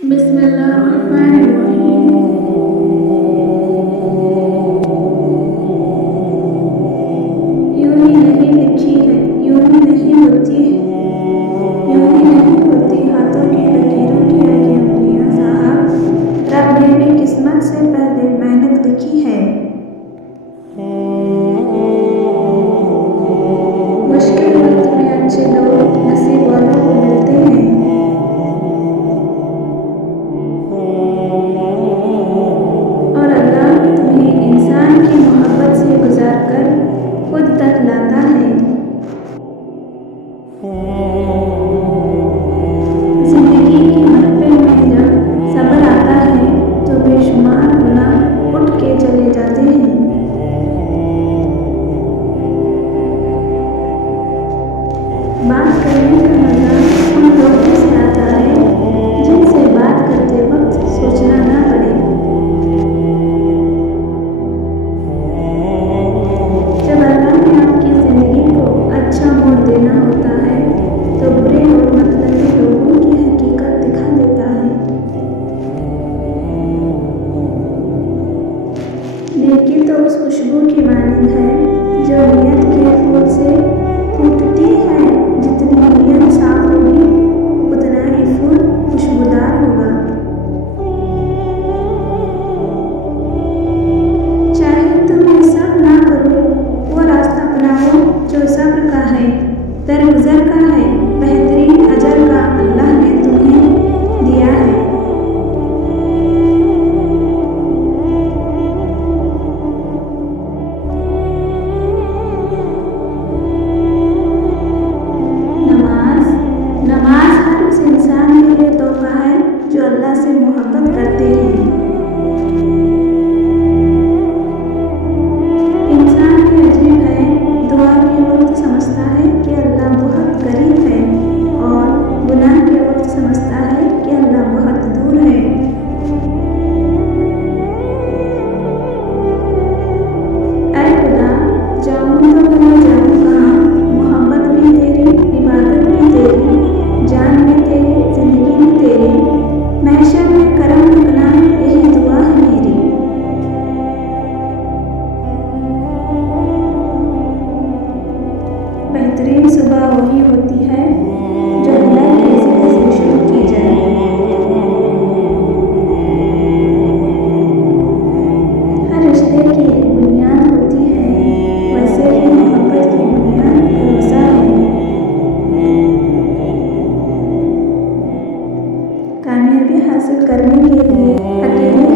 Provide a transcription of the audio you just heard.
यूं ही नहीं लिखी है, यूं ही नहीं होती है, यूं ही नहीं होती हाथों की लकीरों की आगे उंगलियां साहब। रब ने भी किस्मत से पहले मेहनत लिखी है। मुश्किल वक्त में अच्छे लोग नसीब वालों को मिलते हैं। और अल्लाह तुम्हें इंसान की मोहब्बत से गुजार कर खुद तक लाता है। जिंदगी की महफिल में जब सब्र आता है तो बेशुमार गुनाह उठ के चले जाते हैं। बात करने का मजा उन लोगों से आता है जिनसे बात करते वक्त सोचना ना पड़े। जब अल्लाह ने आपकी जिंदगी को अच्छा मोड़ देना होता है तो बुरे और मतलबी लोगों की हकीकत दिखा देता है। नेकी तो उस खुशबू की मानंद है जो नियत के फूल से फूटती है। जितनी नियत साफ होगी उतना ही फूल खुशबूदार होगा। चाहे तुम ये सब ना करो, वो रास्ता अपनाओ जो सब्र का है, दरगुजर का है, बेहतरीन अजर का अल्लाह ने तुम्हें दिया है। नमाज हर उस इंसान के लिए तोहफा है जो अल्लाह से मोहब्बत करते हैं। इंसान भी अजीब है, दुआ के वक्त समझता है कि अल्लाह बहुत करीब है और गुनाह के वक्त समझता है कि अल्लाह बहुत दूर है। ऐ खुदा, जाऊं तो भला जाऊं कहाँ, मोहब्बत भी तेरी, इबादत भी तेरी, जान भी तेरी, जिंदगी भी तेरी, महशर में करम रखना यही दुआ है मेरी। बेहतरीन सुबह वही होती है जो अल्लाह की जिक्र से शुरू की जाए। हर रिश्ते की एक बुनियाद होती है, वैसे ही मोहब्बत की बुनियाद भरोसा है। कामयाबी हासिल करने के लिए अकेले